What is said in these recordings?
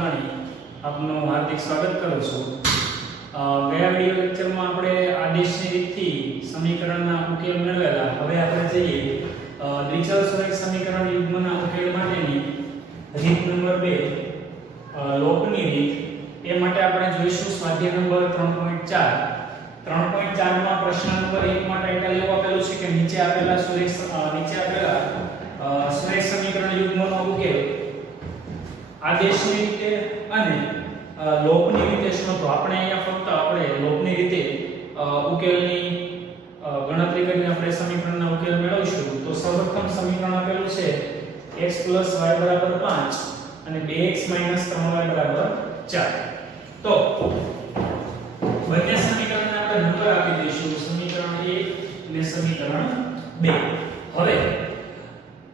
સુતાણી આપનું હાર્દિક સ્વાગત કરું છું। ગયા વિડિયો લેક્ચરમાં આપણે આદેશની રીતથી સમીકરણના ઉકેલ મેળવેલા। હવે આપણે જઈએ દ્વિચલ સુરેખ સમીકરણ યુગ્મના ઉકેલ માટેની રીત નંબર 2 લોપની રીત। એ માટે આપણે જોઈશું સ્વાધ્યાય નંબર 3.4। 3.4 માં પ્રશ્ન નંબર 1 માં ટાઇટલ એવું આપેલું છે કે નીચે આપેલા સુરેખ સમીકરણ યુગ્મનો ઉકેલ આદેશની રીતે અને લોપની રીતે શોધો। આપણે અહીંયા ફક્ત આપણે લોપની રીતે ઉકેલની ગણતરી કરીને આપણે સમીકરણના ઉકેલ મેળવીશું। તો સૌપ્રથમ સમીકરણ આપેલું છે x + y = 5 અને 2x - 3y = 4। તો બંને સમીકરણને આપણે નંબર આપી દઈશું, સમીકરણ 1 અને સમીકરણ 2। હવે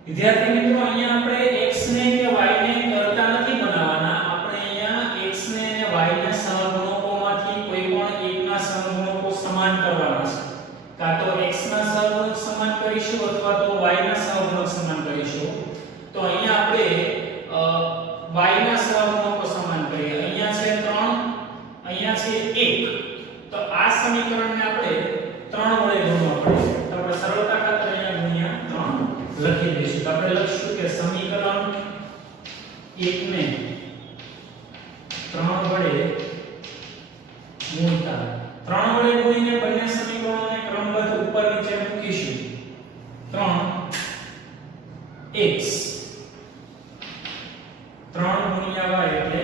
વિદ્યાર્થી મિત્રો અહીંયા આપણે x ને કે y ને કરતા નથી બનાવવાના, આપણે અહીંયા x ને અને y ના સહગુણકોમાંથી કોઈ પણ એકના સહગુણકો સમાન કરવાના છે। કાં તો x ના સહગુણક સમાન કરીશું અથવા તો y ના સહગુણક સમાન કરીશું। તો અહીંયા આપણે y ના સહગુણકો સમાન કરીએ। અહીંયા છે 3, અહીંયા છે 1, તો આ સમીકરણને આપણે 3 વડે ગુણવા પડે। તો આપણે સરળતા ખાતર અહીંયા ગુણ્યા 3 લખી દઈશું। તો આપણે લખશું કે સમીકરણ 1 ને 3 વડે ગુણતા 3 વડે ગુણીને બંને સમીકરણોને ક્રમબદ્ધ ઉપર નીચે મૂકીશું। 3x 3 ગુણ્યા y એટલે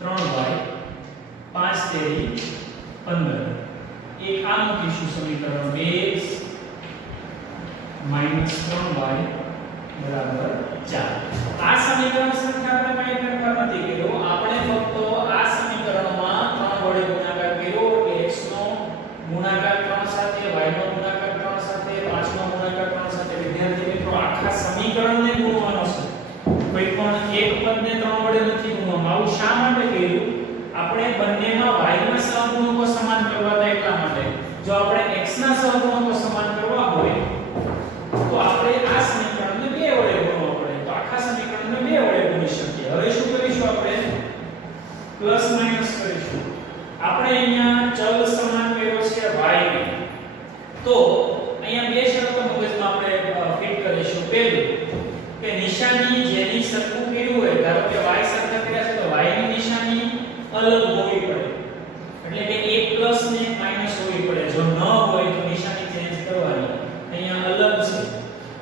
3y 5 તેરી 15 એક આ મૂકીશું સમીકરણ 2x - 3y બરાબર 4। આ સમીકરણ સંખ્યા આપણે કઈ ફેરફાર નથી કર્યો, આપણે ફક્ત આ સમીકરણમાં 3 વડે ગુણાકાર કર્યો કે x નો ગુણાકાર 3 સાથે, y નો ગુણાકાર 3 સાથે, 5 નો ગુણાકાર 3 સાથે। વિદ્યાર્થી મિત્રો આખા સમીકરણને ગુણવાનો છે, કોઈ પણ એક પદને 3 વડે નથી ગુણવામાં। આવું શા માટે કર્યું? આપણે બંનેમાં y ના સહગુણકો સમાન કરવા હતા એટલા માટે। જો આપણે x ના સહગુણકો સમાન કરવા હોય તો આપણે આ સમીકરણને 2 વડે ગુણવા પડે, તો આખા સમીકરણને 2 વડે ગુણી શકીએ। હવે શું કરીશું? આપણે પ્લસ માઈનસ કરીશું। આપણે અહીંયા ચલ સમાન કર્યો છે y ને, તો અહીંયા બે શરતો મગજમાં આપણે ફિટ કરીશું। પહેલું કે નિશાની જેની સરખું કર્યું હોય, ધારો કે y સરખા કર્યા છે તો y ની નિશાની અલગ હોવી પડે, એટલે કે એક પ્લસ ને એક માઈનસ હોવી પડે। જો ન હોય તો નિશાની ચેન્જ કરવાની, અહીંયા અલગ છે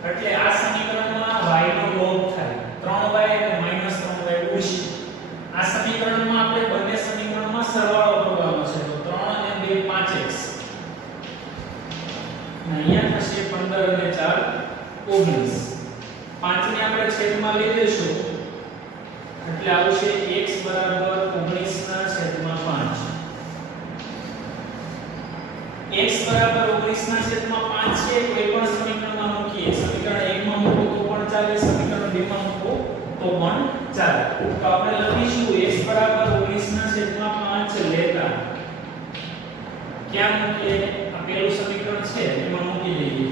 એટલે આ સમીકરણમાં y નો લોપ થાય, 3y અને -3y ઉડશે। આ સમીકરણમાં આપણે બંને સમીકરણમાં સરવાળો કરવાનો છે, તો 3 અને 2 5x, અહીંયા થશે 15 અને 4 19। 5 ને આપણે છેદમાં લઈ લેશું એટલે આવશે x = 19/5। x = 19/5 છે, કોઈ પણ સમીકરણમાં મૂકીએ, સમીકરણ 1 માં મૂકો તો પણ ચાલે, સમીકરણ 2 માં મૂકો તો પણ ચાલે। તો આપણે લખીશું x = 19/5 લેતા ક્યાં મૂકીએ? આ પહેલું સમીકરણ છે એમાં મૂકી દઈએ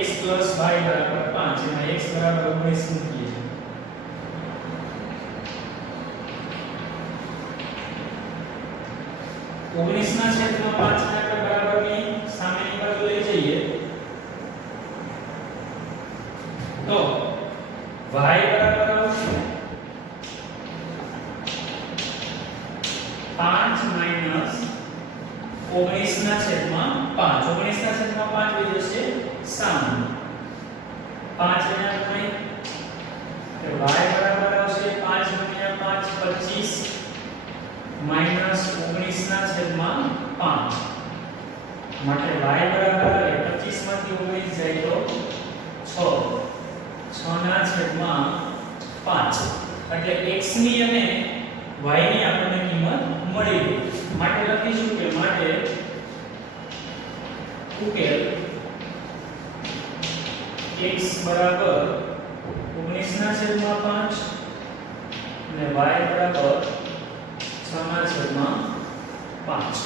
x + y = 5, એમાં x = 19 મૂકીએ। -5 ને આપણે બરાબરની સામેની બાજુ લઈ જઈએ તો y બરાબર આવશે 5 - 19/5। 19/5 થઈ જશે સામે 5 અહીંયા ગણી કે y બરાબર આવશે 5 × 5 25 -19/5 માટે y બરાબર આવે 25 માંથી 19 જાય તો 6/5 એટલે x ની અને y ની આપણને કિંમત મળી ગઈ। માટે લખીશું કે માટે ઉકેલ x બરાબર 19/5 અને y બરાબર 6/5।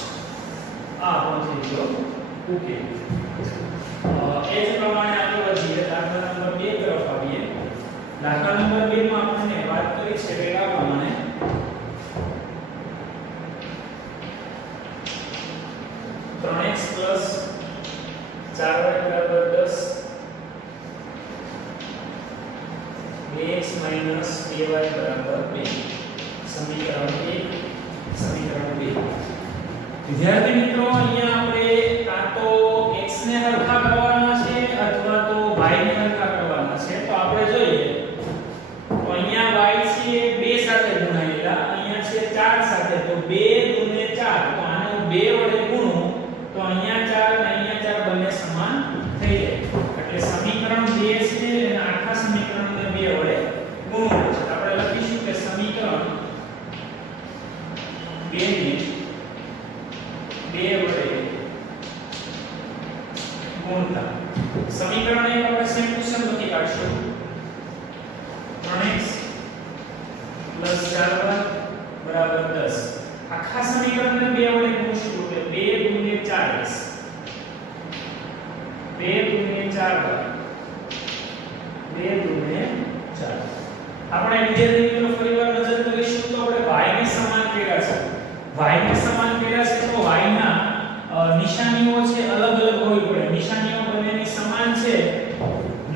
આ આપણો થઈ ગયો ઉકેલ। એ જ પ્રમાણે આગળ વધીએ, દાખલા નંબર 2 તરફ આવીએ। દાખલા નંબર 2 માં આપણને 2x 2y બરાબર 2 સમીકરણ 1 સમીકરણ 2 વિદ્યાર્થી મિત્રો અહીંયા આપણે કાં તો x ને હરખા કરવાના છે અથવા તો y ને હરખા કરવાના છે તો આપણે જોઈએ તો અહીંયા y છે 2 સાથે ગુણાયેલા અહીંયા છે 4 સાથે તો 2 ગુણ્યા 4 તો આને 2 વડે ગુણો તો અહીંયા 4 અને અહીંયા 4 બંને સમાન થઈ જાય એટલે સમીકરણ 2 છે અને આખા સમીકરણને 2 વડે ગુણવું છે આપણે લખીશું કે સમીકરણ 2 ને 2 વડે ગુણતા સમીકરણ 1 આપણે સેમ ટુ સેમ લખી કાઢશું 3x 4y બરાબર 10 આખા સમીકરણને 2 વડે ગુણશું એટલે 2 ગુણ્યા 4x 2 ગુણ્યા 4y 2 ગુણ્યા 4 આપણે વિદ્યાર્થી મિત્રો ફરીવાર નજર કરીશું તો આપણે y ને સમાન કર્યા છે y ને સમાન કર્યા છે તો y ના નિશાનીઓ છે અલગ અલગ હોવી પડે નિશાનીઓ બંનેની સમાન છે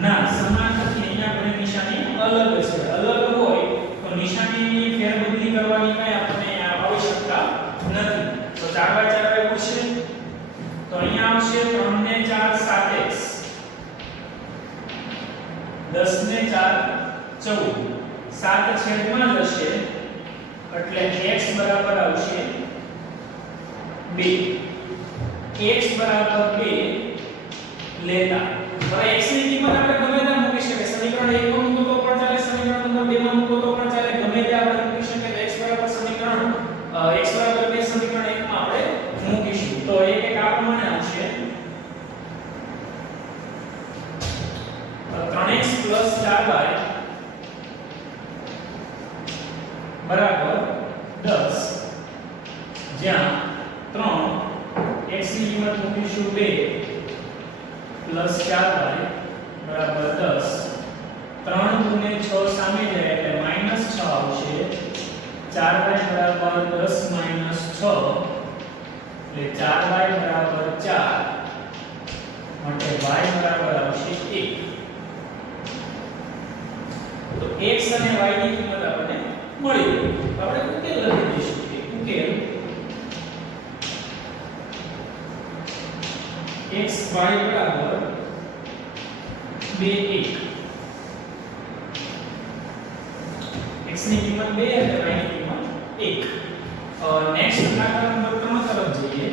ના સમાન નથી અહીંયા બંને નિશાની અલગ છે અલગ હોય તો નિશાનીની ફેરબદલી કરવાની કઈ આપણને આવશ્યકતા નથી તો 4y પૂછશે તો અહીંયા આવશે 3 ને 4 7x 10 ને 4 14 7 છેદમાં જશે એટલે x બરાબર આવશે 2 x બરાબર 2 લેતા હવે x ની કિંમત આપણે ગમે ત્યાં મૂકી શકીએ સમીકરણ 1 માં મૂકો તો પણ ચાલે સમીકરણ નંબર 2 માં મૂકો તો પણ ચાલે ગમે ત્યાં આપણે મૂકી શકીએ x બરાબર સમીકરણ x બરાબર 2 સમીકરણ 1 માં આપણે મૂકીશું તો એક આ પ્રમાણે આવશે 3x 4y બરાબર 10 જ્યાં 3 x ની કિંમત મૂકીશું 2 4y બરાબર 10 3 ગુણ્યા 6 સામે જાય એટલે -6 આવશે 4y બરાબર 10 6 એટલે 4y બરાબર 4 માટે y બરાબર આવશે 1 તો x અને y ની કિંમત આપણને મળી ગઈ તો આપણે ઉકેલ લખી દઈશું કે ઉકેલ x y બરાબર 2 1 x ની કિંમત 2 અને y ની કિંમત 1 નેક્સ્ટ દાખલા નંબર 3 તરફ જઈએ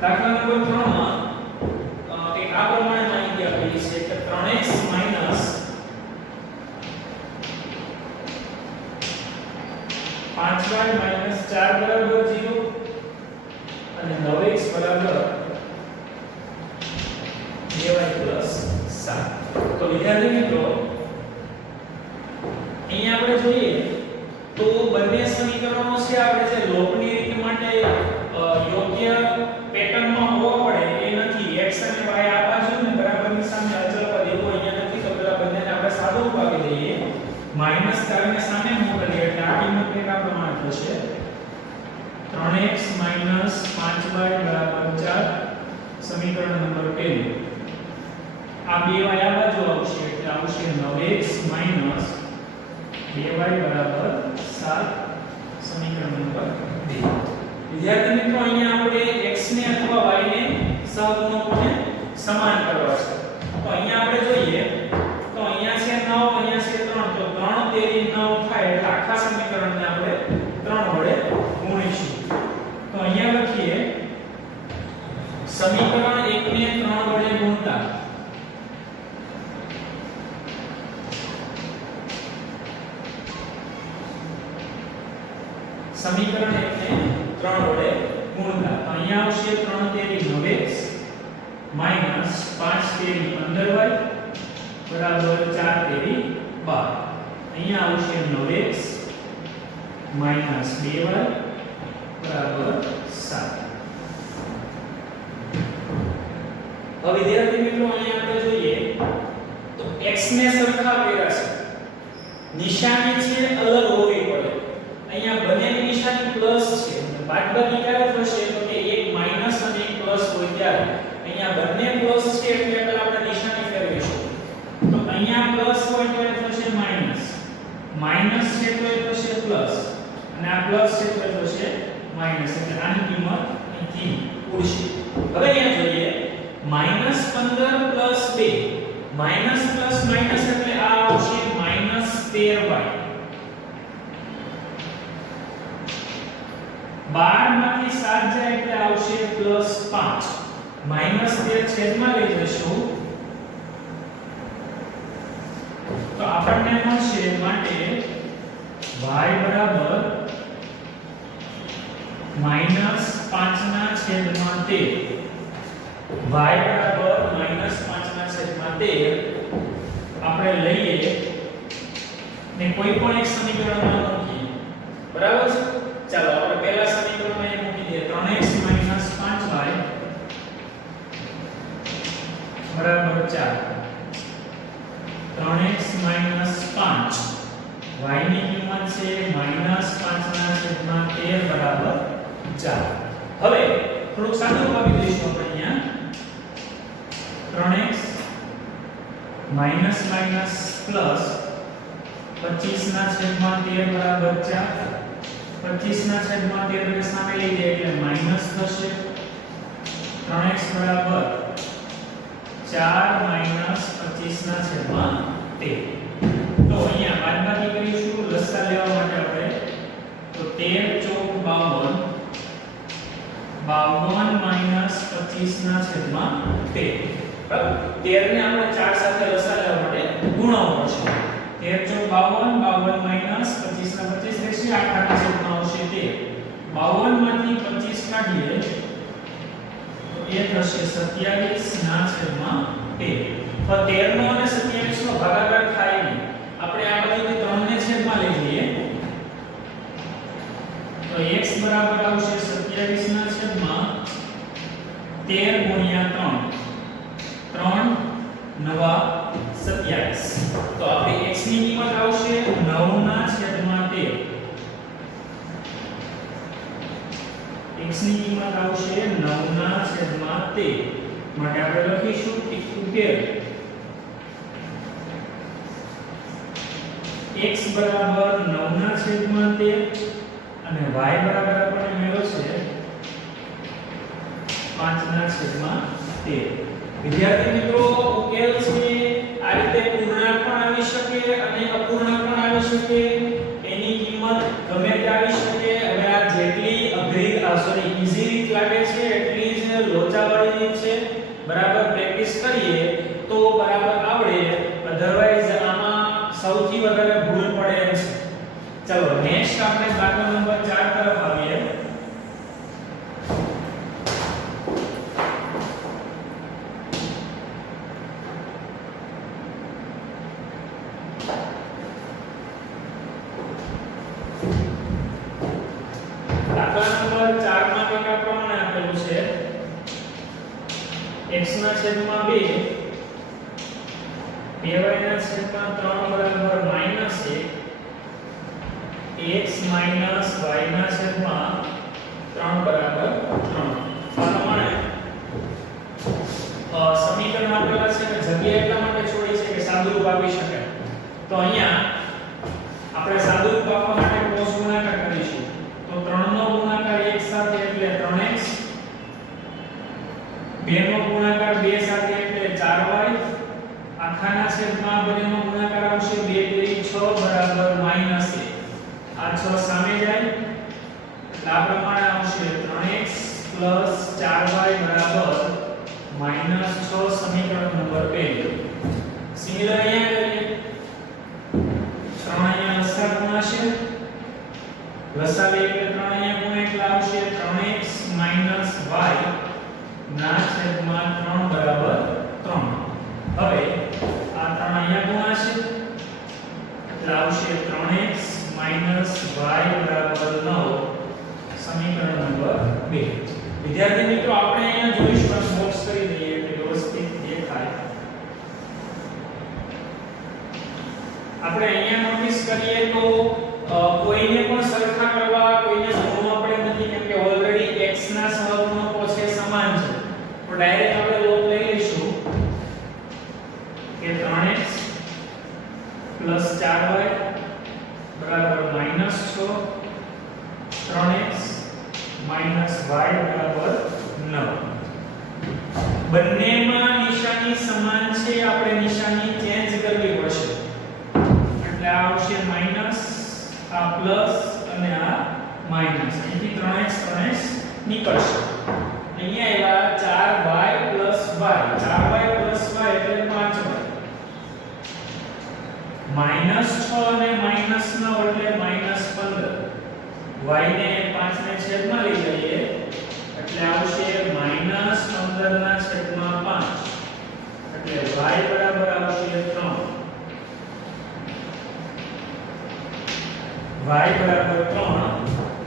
દાખલા નંબર 3 માં એક આ પ્રમાણે માહિતી આપેલી છે કે 3x 5y 4 બરાબર 0 અને 9x બરાબર 2y 7 તો વિદ્યાર્થી મિત્રો અહીંયા આપણે જોઈએ તો બંને સમીકરણો છે આપણે જે લોપની રીત માટે યોગ્ય પેટર્નમાં હોવા પડે એ નથી x અને y આ બાજુ ને બરાબરની સામે અચળ પદ એવું અહીંયા નથી તો પેલા બંનેને આપણે સાદું રૂપ આપી દઈએ -4 ને સામે મોકલીએ એટલે આ કિંમત કંઈક આ પ્રમાણે થશે 3x 5y 4 સમીકરણ નંબર 2 આ 2y આ બાજુ આવશે એટલે આવશે 9x 2y 7 સમીકરણ નંબર 2 વિદ્યાર્થી મિત્રો અહીંયા આપણે x ને અથવા y ને સહગુણકોને સમાન કરવા છે તો અહીંયા આપણે જોઈએ તો અહીંયા છે 9 અહીંયા છે 3 તો 3 તેરી 9 થાય એટલે આખા સમીકરણને આપણે 3 વડે ગુણીશું તો અહીંયા લખીએ સમીકરણ 1 ને 3 વડે ગુણતા સમીકરણ 1 ને 3 વડે ગુણતા તો અહીંયા આવશે 3 તેરી 9x 5 તેરી 15y બરાબર 4 તેરી 12 અહીંયા આવશે 9x 2y બરાબર 7 હવે વિદ્યાર્થી મિત્રો અહીંયા આપણે જોઈએ તો x ને સરખા કર્યા છે નિશાની છે અલગ હોવી પડે અહીંયા બંનેની નિશાની પ્લસ છે બાદબાકી ક્યારે થશે તો કે એક માઈનસ અને એક પ્લસ હોય ત્યારે અહીંયા બંને પ્લસ છે એટલે પહેલા આપણે નિશાની ફેરવીશું તો અહીંયા પ્લસ હોય તો એ થશે માઈનસ માઈનસ છે તો એ થશે પ્લસ અને આ પ્લસ છે તો એ થશે માઈનસ એટલે આની કિંમત અહીંથી ઉડશે હવે અહીંયા જોઈએ -15 + 2 માઈનસ પ્લસ માઈનસ એટલે આ આવશે -13y 12 માંથી 7 જાય એટલે આવશે +5 -13 છેદમાં લઈ જશું તો આપણને મળશે માટે y બરાબર -5/13 y બરાબર -5/13 આપણે લઈએ ને કોઈ પણ એક સમીકરણમાં મૂકીએ બરાબર છે ચાલો આપણે પહેલા સમીકરણમાં એ મૂકી દઈએ 3x - 5y બરાબર 4 3x - 5 y ની કિંમત છે -5/13 બરાબર 4 હવે થોડુંક સાદું આપી દઈશું આપણે અહીંયા 3x માઈનસ માઈનસ પ્લસ 25/13 બરાબર 4 25/13 ને સામે લઈ જઈએ એટલે માઈનસ થશે 3x બરાબર 4 માઈનસ 25/13 તો અહીંયા બાદબાકી કરીશું લસા લેવા માટે આપણે તો 13 ચોક 52 માઈનસ 25/13 બરાબર 13 ને આપણે 4 સાથે લસા લેવા માટે ગુણાવવો પડશે 13 ચોક 52 માઈનસ 25/25 રહેશે 8 ના છેદમાં આવશે 13 52 માંથી 25 કાઢીએ તો એ થશે 27/13 તો 13 નો અને 27 નો ભાગાકાર થાય નહીં આપણે આ બાજુથી 3 ને છેદમાં લઈ લઈએ તો x બરાબર આવશે 27/13 * 3 9 27 તો આપણી x ની કિંમત આવશે 9/13 x ની કિંમત આવશે 9/13 માટે આપણે લખીશું ઉકેલ x બરાબર 9/13 અને y બરાબર આપણને મેળવ્યો છે 5/13 વિદ્યાર્થી મિત્રો ઉકેલ છે આ રીતે પૂર્ણાંક પણ આવી શકે અને અપૂર્ણાંક પણ આવી શકે એની કિંમત ગમે તે આવી શકે હવે આ જેટલી અઘરી ઈઝી રીત લાગે છે એટલી જ લોચાવાળી રીત છે બરાબર પ્રેક્ટિસ કરીએ તો બરાબર આવડે અધરવાઇઝ આમાં સૌથી વધારે ભૂલ પડે એમ છે ચલો નેક્સ્ટ આપણે દાખલા નંબર 4 તરફ આવીએ દાખલા નંબર 4 માં કંઈક આ પ્રમાણે આપેલું છે x ના છેદમાં 2 2y ના છેદમાં 3 બરાબર -1 x માઈનસ y ના છેદમાં 3 બરાબર 3 આ પ્રમાણે સમીકરણ આપેલા છે અને જગ્યા એટલા માટે છોડી છે કે સાદુરૂપ આપી શકાય તો અહીંયા આપણે સાદુરૂપ આપવા માટે ક્રોસ ગુણાકાર કરીશું તો 3 નો ગુણાકાર 1 સાથે એટલે 3x 2 નો ગુણાકાર 2 સાથે એટલે 4y આખાના છેદમાં બંનેનો ગુણાકાર આવશે 2 * 6 બરાબર -1 આ 6 સામે જાય એટલે આ પ્રમાણે આવશે 3x + 4y બરાબર -6 સમીકરણ નંબર 2 સિમિલર અહીંયા કરીએ 3 અહીંયા લસા ગુણાશે લસા લઈએ એટલે 3 અહીંયા ગુણે એટલે આવશે 3x - y ના છેદમાં 3 બરાબર 3 હવે આ 3 અહીંયા ગુણાશે એટલે આવશે 3x - y બરાબર 9 સમીકરણ નંબર 2 વિદ્યાર્થી મિત્રો આપણે અહીંયા જોઈશું બોક્સ કરી દઈએ એટલે વ્યવસ્થિત દેખાય આપણે અહીંયા નોટિસ કરીએ તો કોઈને પણ સરખા કરવા કોઈને જોડવા પડે નથી કેમ કે ઓલરેડી x ના સહગુણકો છે સમાન છે તો ડાયરેક્ટ આપણે લોપ લઈ લઈશું કે 3x + 4y બરાબર -6 3x y બરાબર 9. બંનેમાં નિશાની સમાન છે, આપણે નિશાની ચેન્જ કરવી પડશે. એટલે આ આવશે માઈનસ, આ પ્લસ અને આ માઈનસ. અહીંથી 3x નીકળશે. અહીંયા આવ્યા 4y + y એટલે 5y. -6 અને -9 એટલે -15. y ને 5 ને છેદમાં લઈ લઈએ એટલે આવશે -15/5. એટલે y બરાબર આવશે 3. y બરાબર 3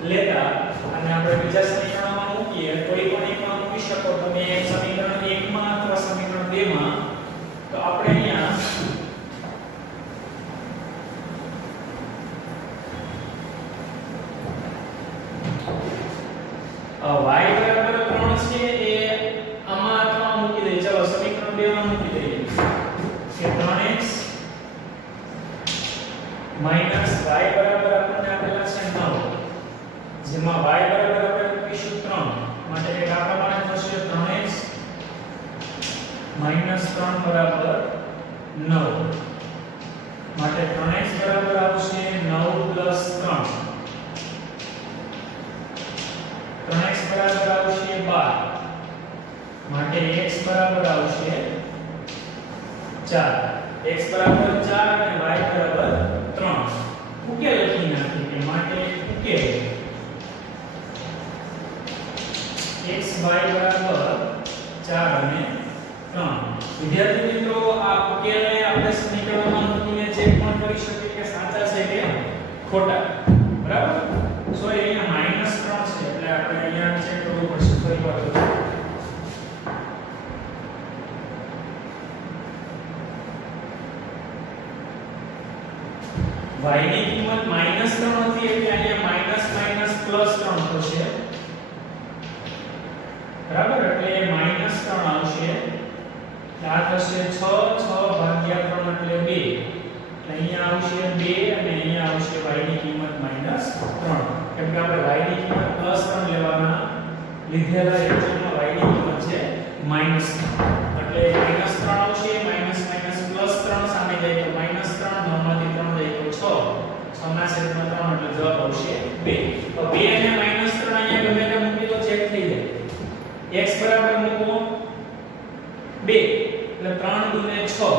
લેતા અને આપણે બીજા સમીકરણમાં મૂકીએ. કોઈ પણ એકમાં મૂકી શકો તમે, એક સમીકરણ 1 માં અથવા સમીકરણ 2 માં. તો આપણે અહીંયા y બરાબર 3 છે એ આમાં અથવા મૂકી દઈએ. ચલો સમીકરણ 2 માં મૂકી દઈએ કે 3x - y બરાબર આપણને આપેલા છે 9, જેમાં y બરાબર આપણે મૂકીશું 3. માટે એક આ પ્રમાણે થશે 3x - 3 બરાબર 9. માટે 3x બરાબર આવશે 9 + 3. 3x બરાબર આવશે 12. માટે x બરાબર આવશે 4. x બરાબર 4 અને y બરાબર 3. ઉકેલ લખી નાખીએ. માટે ઉકેલ x y બરાબર 4 અને 3. વિદ્યાર્થી મિત્રો, આ ઉકેલને આપણે સમીકરણમાં મૂકીને ચેક પણ કરી શકીએ કે સાચા છે કે ખોટા. બરાબર? સોરી, અહીંયા -3 છે એટલે આપણે અહીંયા ચેક કરવું પડશે. ફરી વાર y ની કિંમત -3 હતી એટલે અહીંયા +3 થશે. બરાબર? એટલે -3 આવશે. આ થશે 6 ભાગ્યા 3 એટલે 2. એટલે અહીંયા આવશે 2 અને અહીંયા આવશે y ની કિંમત -3. કેમ કે આપણે y ની કિંમત +3 લેવાના લીધેલા એક્ચ્યુઅલમાં y ની કિંમત છે -3. એટલે -3 આવશે. +3 સામે જાય તો -3, 9 માંથી 3 જાય તો 6. 6 ના છેદમાં 3 એટલે જવાબ આવશે 2. તો 2 અને -3 અહીંયા ગમે તે મૂકી તો ચેક થઈ જાય. x બરાબર મૂકો 2 એટલે 3 × 6.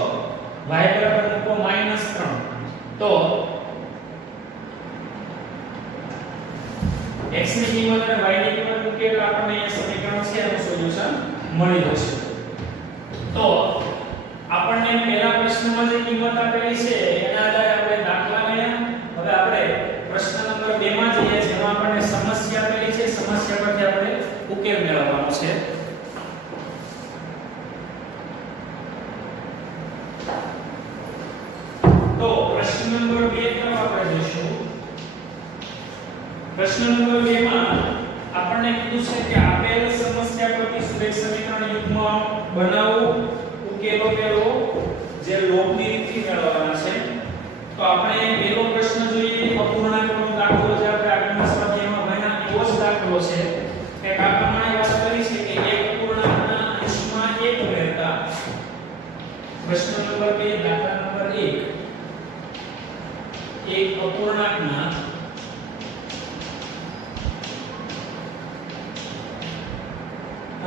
y બરાબર મૂકો -3. તો x ની કિંમત અને y ની કિંમત મૂકીએ એટલે આપણને આ સમીકરણ છે એનું સોલ્યુશન મળી જશે. તો આપણને પહેલા પ્રશ્નમાં જે કિંમત આપેલી છે એના આધારે આપણે દાખલા ગણ્યા. હવે આપણે પ્રશ્ન નંબર 2 માં જઈએ, જેમાં આપણને સમસ્યા આપેલી છે. સમસ્યા પરથી આપણે ઉકેલ મેળવવાનો છે. તો પ્રશ્ન નંબર 2 તરફ આપણે જઈશું. પ્રશ્ન નંબર 2 માં આપણને કીધું છે કે આપેલ સમસ્યા પરથી સુરેખ સમીકરણ યુગ્મ બનાવો. ઉકેલો મેળવો જે લોભની રીતથી મેળવવાના છે. તો આપણે પહેલો પ્રશ્ન જોઈએ. અપૂર્ણાંકનો દાખલો જે આપણે આગળના સ્વાધ્યાયમાં ભણ્યા એવો જ દાખલો છે. એક આ પ્રમાણે વાત કરી છે કે એક અપૂર્ણાંકના અંશમાં 1 ઉમેરતા. પ્રશ્ન નંબર 2 દાખલા નંબર 1. એક અપૂર્ણાંકના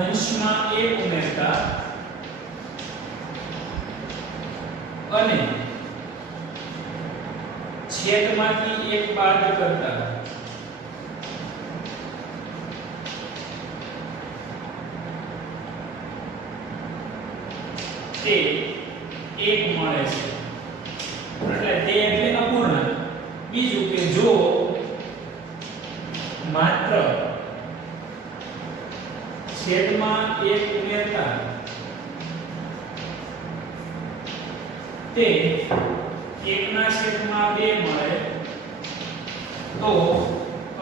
અંશમાં 1 ઉમેરતા અને છેદમાંથી 1 બાદ કરતા તે 1 મળે છે. એટલે તે એટલે અપૂર્ણાંક. બીજું કે જો માત્ર છેદમાં 1 ઉમેરતા તે 1/2 મળે તો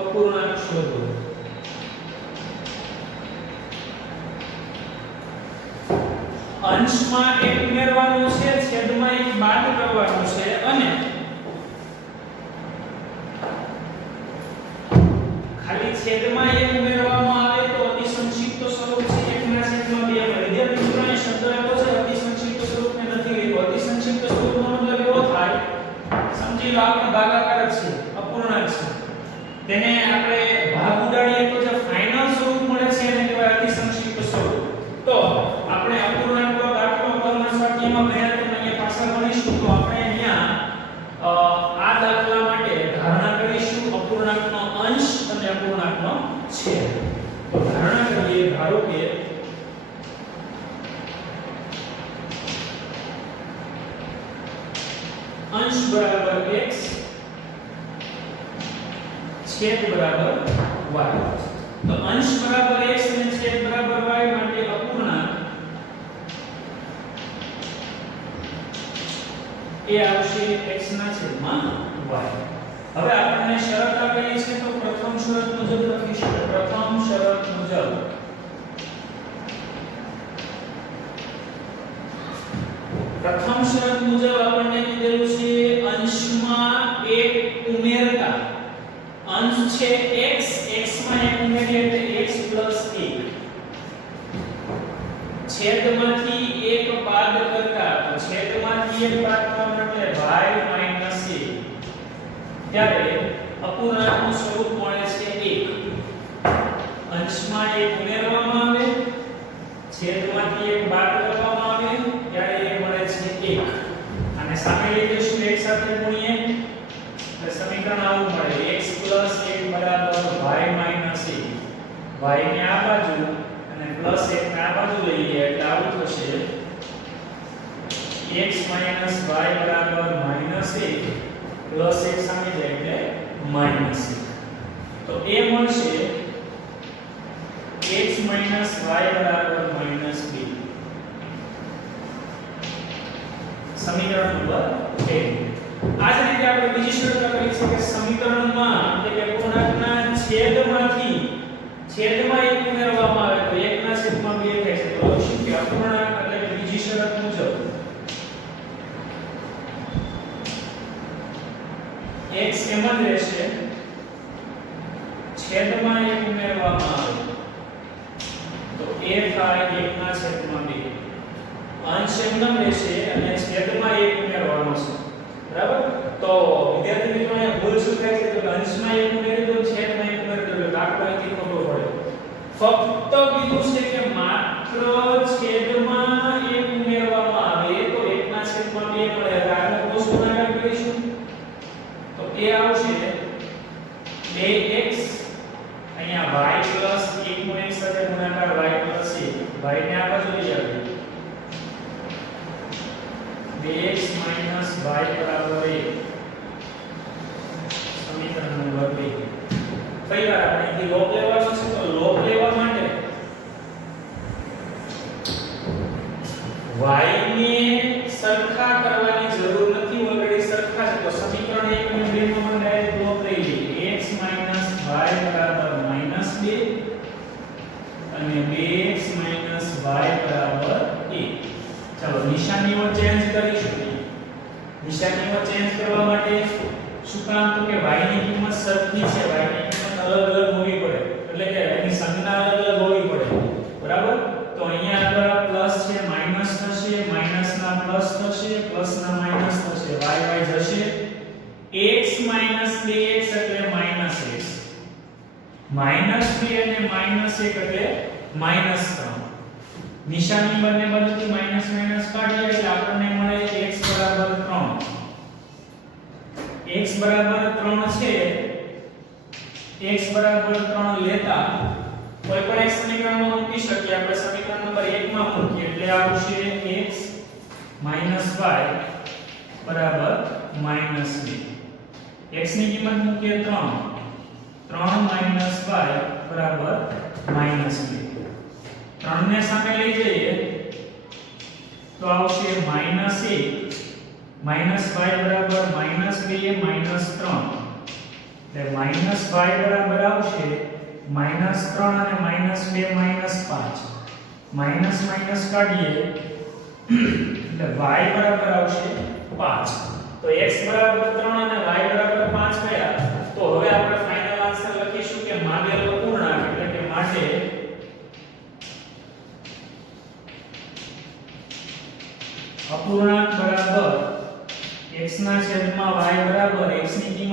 અપૂર્ણાંક શોધો. અંશમાં 1 ઉમેરવાનું છે, છેદમાં 1 બાદ કરવાનું છે અને છેદમાં 1 ઉમેરવામાં આવે તો અતિ સંક્ષિપ્ત સ્વરૂપ છે 1/2 વિદ્યાર્થી મિત્રોને શબ્દ આપ્યો છે અતિ સંક્ષિપ્ત સ્વરૂપને નથી લીધો અતિ સંક્ષિપ્ત સ્વરૂપનો મતલબ એવો થાય સમજી લો આપણે ભાગાકાર છે અપૂર્ણાંક છે તેને આપણે ભાગ ઉડાડીએ તો જે ફાઇનલ સ્વરૂપ મળે છે એને કહેવાય અતિ સંક્ષિપ્ત સ્વરૂપ તો આપણે અપૂર્ણાંકનો દાખલો કર્ણ સ્વાધ્યાયમાં ગયા તો અહીંયા પાછળ ગણીશું તો આપણે અહીંયા આ દાખલા માટે ધારણા કરીશું અપૂર્ણાંકનો અંશ અને અપૂર્ણાંકનો છેદ તો ધારણા કરીએ ધારો કે अंश बराबर x छेद बराबर y तो अंश बराबर x અને છેદ બરાબર y માટે અપૂર્ણાંક એ આવશે x ના છેદમાં y હવે આપણને શરત આપેલી છે તો પ્રથમ શરત મુજબ લખીશું પ્રથમ શરત મુજબ પ્રથમ શરત મુજબ આપણને કીધેલું છે અંશમાં 1 ઉમેરતા અંશ છે x x માં 1 ઉમેરીએ એટલે x + 1 છેદમાંથી 1 બાદ કરતા તો છેદમાંથી 1 બાદ કરવાનો એટલે y - 1 ત્યારે અપૂર્ણાંકનું સ્વરૂપ મળે છે 1 અંશમાં 1 ઉમેરવામાં આવે છેદમાંથી 1 બાદ કરવામાં આવે ત્યારે એ મળે છે 1 અને સામે લઈ જઈશું એક સાથે ગુણીએ એટલે સમીકરણ આવું મળે x + 1 y - 1 y ને આ બાજુ અને +1 ને આ બાજુ લઈએ એટલે આવું થશે x - y = -1 +1 સામે જાય એટલે -1 તો એ મળશે x - y = -2 સમીકરણ નંબર 10 આ જ રીતે આપણે બીજી શરત કરી છે કે સમીકરણમાં એટલે કે પૂર્ણાંકના છેદમાં 1 ઉમેરવામાં આવે તો 1/2 થાય છે તો શું કે અપૂર્ણાંક એટલે કે બીજી શરત મુજબ x એમ જ રહેશે છેદમાં 1 ઉમેરવામાં આવે તો a થાય 1/2 અંશ એમનેમ રહેશે અને છેદમાં 1 ઉમેરવાનો છે બરાબર તો વિદ્યાર્થી મિત્રોને ભૂલ શું થાય છે તો અંશમાં 1 ઉમેરી દો છેદમાં 1 ઉમેરી દો દાખલો અહીંથી ખબર પડે ફક્ત કીધું છે કે માત્ર છેદમાં 1 ઉમેરવામાં આવે તો 1/2 મળે આનો કોષ ગુણાકાર કરીશું તો એ આવશે 2x અહીંયા y + 1 નો એક સાથે ગુણાકાર y + 1 y ને આ બાજુ લઈ આવીએ 2x - y = 1 સમીકરણ નંબર 2 ફરી વાર આપણે અહીં લોપ લેવાનો છે તો લોપ લેવા માટે y ને સરખા કરવાની જરૂર નથી ઓલરેડી સરખા છે તો સમીકરણ 1 અને 2 માં ડાયરેક્ટ લોપ લઈ લઈએ x - y = -2 અને 2x - y = 1 ચાલો નિશાનીઓ ચેન્જ કરીશું નિશાનીઓ ચેન્જ કરવા માટે શું કામ તો કે y ની કિંમત સરખી છે y ની કિંમત અલગ અલગ હોવી પડે એટલે કે એની સંજ્ઞા અલગ અલગ હોવી પડે બરાબર તો અહીંયા આગળ પ્લસ છે માઈનસ થશે માઈનસ ના પ્લસ થશે પ્લસ ના માઈનસ થશે y જશે x - 2x એટલે -x -2 અને -1 એટલે -3 નિશાની બંને બાજુથી માઈનસ માઈનસ કાઢીએ એટલે આપણને મળે x = 3 x = 3 છે x = 3 લેતા કોઈ પણ એક સમીકરણમાં મૂકી શકીએ આપણે સમીકરણ નંબર 1 માં મૂકીએ એટલે આવશે x - y = -2 x ની કિંમત મૂકીએ 3 y = -2 3 ને સામે લઈ જઈએ તો આવશે -1 - y = -2 એટલે -y બરાબર આવશે -3 અને -2 -5 માઈનસ માઈનસ કાઢીએ એટલે y બરાબર આવશે 5 તો x બરાબર 3 અને y બરાબર 5 થયા તો હવે આપણે ફાઇનલ આન્સર લખીશું કે માંગેલો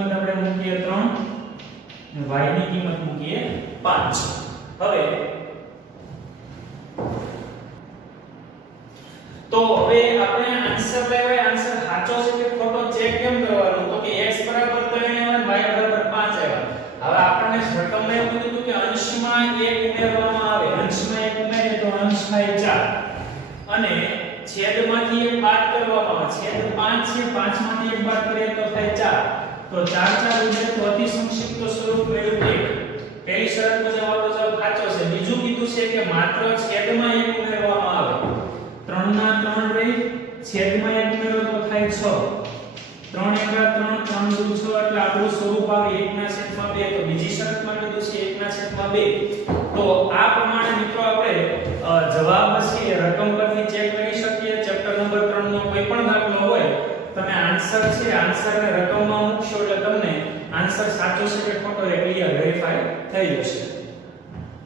કિંમત આપણે મૂકીએ 3 અને y ની કિંમત મૂકીએ 5. હવે તો હવે આપણે આન્સર લેવાય આન્સર સાચો છે કે ખોટો ચેક કેમ કરવાનું તો કે x બરાબર 3 આવ્યા y બરાબર 5 આવ્યા. હવે આપણને રકમમાં એવું કીધું કે અંશમાં 1 ઉમેરવામાં આવે, અંશમાં 1 ઉમેરીએ તો અંશમાં 4 અને છેદમાંથી 1 બાદ કરવામાં આવે. છેદ 5 છે, 5 માંથી 1 બાદ કરીએ તો થાય 4. તો 4 4 ઉમેર તો અતિ સંક્ષિપ્ત સ્વરૂપ મેળવ્યું 1. પહેલી શરત મુજબ આપણો જવાબ સાચો છે. બીજું કીધું છે કે માત્ર છેદમાં 1 ઉમેરવામાં આવે. 3 ના 3 રહી, છેદમાં 1 ઉમેરો તો થાય 6. 3 એકા 3, 3 દુ 6 એટલે આપણું સ્વરૂપ આવે 1/2. તો બીજી શરતમાં કીધું છે 1/2. તો આ પ્રમાણે મિત્રો આપણે જવાબ છે રકમ પરથી ચેક કરી શકીએ. ચેપ્ટર નંબર 3 નો કોઈ પણ દાખલો હોય તમે આન્સર છે આન્સરને રકમમાં મૂકશો એટલે તમને આન્સર સાચો છે કે ખોટો એ ક્લિયર વેરીફાઈ થઈ જશે.